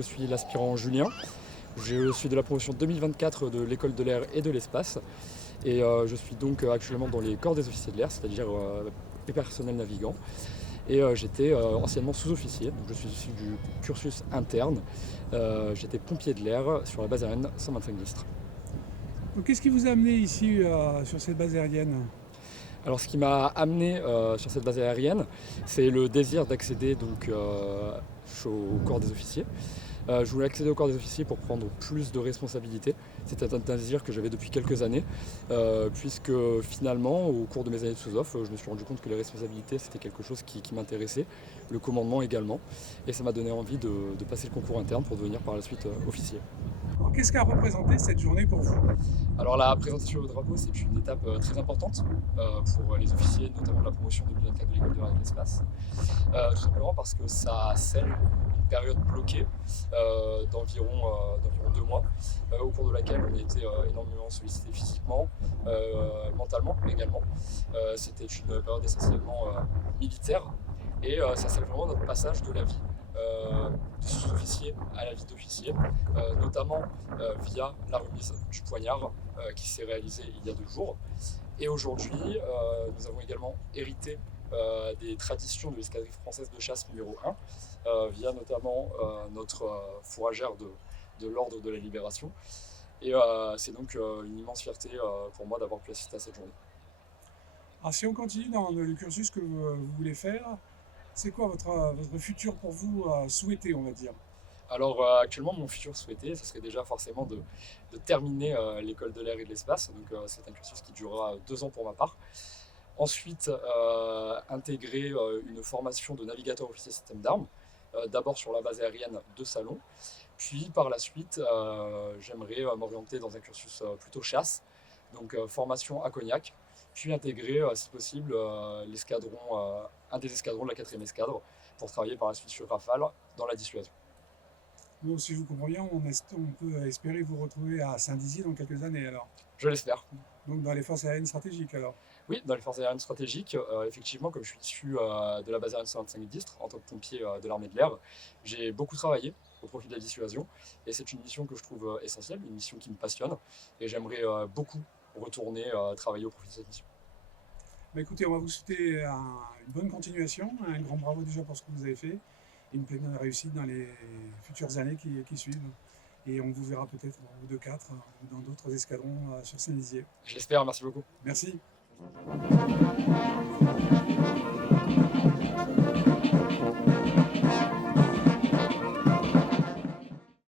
je suis l'aspirant Julien. Je suis de la promotion 2024 de l'école de l'air et de l'espace. Et je suis donc actuellement dans les corps des officiers de l'air, c'est-à-dire personnel navigant. Et j'étais anciennement sous-officier, donc je suis issu du cursus interne. J'étais pompier de l'air sur la base aérienne 125 d'Istres. Donc, qu'est-ce qui vous a amené ici sur cette base aérienne? Alors ce qui m'a amené sur cette base aérienne, c'est le désir d'accéder donc au corps des officiers. Je voulais accéder au corps des officiers pour prendre plus de responsabilités. C'était un désir que j'avais depuis quelques années, puisque finalement, au cours de mes années de sous-off, je me suis rendu compte que les responsabilités, c'était quelque chose qui m'intéressait, le commandement également, et ça m'a donné envie de passer le concours interne pour devenir par la suite officier. Alors, qu'est-ce qu'a représenté cette journée pour vous? Alors la présentation au drapeau, c'est une étape très importante pour les officiers, notamment de la promotion 2024 de l'école de l'air et de l'espace. Tout simplement parce que ça scelle une période bloquée d'environ 2 mois, au cours de laquelle on a été énormément sollicité physiquement, mentalement également. C'était une période essentiellement militaire et ça scelle vraiment notre passage de la vie de sous-officier à la vie d'officier, notamment via la remise du poignard qui s'est réalisée il y a 2 jours. Et aujourd'hui, nous avons également hérité des traditions de l'escadrille française de chasse numéro 1, via notamment notre fourragère de l'ordre de la Libération. Et c'est donc une immense fierté pour moi d'avoir pu assister à cette journée. Alors, si on continue dans le cursus que vous voulez faire, c'est quoi votre futur pour vous souhaité, on va dire? Alors actuellement, mon futur souhaité, ce serait déjà forcément de terminer l'école de l'air et de l'espace. Donc c'est un cursus qui durera 2 ans pour ma part. Ensuite, intégrer une formation de navigateur officier système d'armes, d'abord sur la base aérienne de Salon. Puis par la suite, j'aimerais m'orienter dans un cursus plutôt chasse, donc formation à Cognac, puis intégrer, si possible, l'escadron, un des escadrons de la 4e escadre, pour travailler par la suite sur Rafale dans la dissuasion. Donc, si je vous comprends bien, on peut espérer vous retrouver à Saint-Dizier dans quelques années alors. Je l'espère. Donc dans les forces aériennes stratégiques alors. Oui, dans les forces aériennes stratégiques, effectivement, comme je suis issu de la base aérienne 125 d'Istres en tant que pompier de l'armée de l'air, j'ai beaucoup travaillé au profit de la dissuasion et c'est une mission que je trouve essentielle, une mission qui me passionne et j'aimerais beaucoup retourner travailler au profit de cette mission. Bah, écoutez, on va vous souhaiter une bonne continuation, un grand bravo déjà pour ce que vous avez fait et une pleine réussite dans les futures années qui suivent. Et on vous verra peut-être en E2-4 ou dans d'autres escadrons sur Saint-Dizier. J'espère, merci beaucoup. Merci.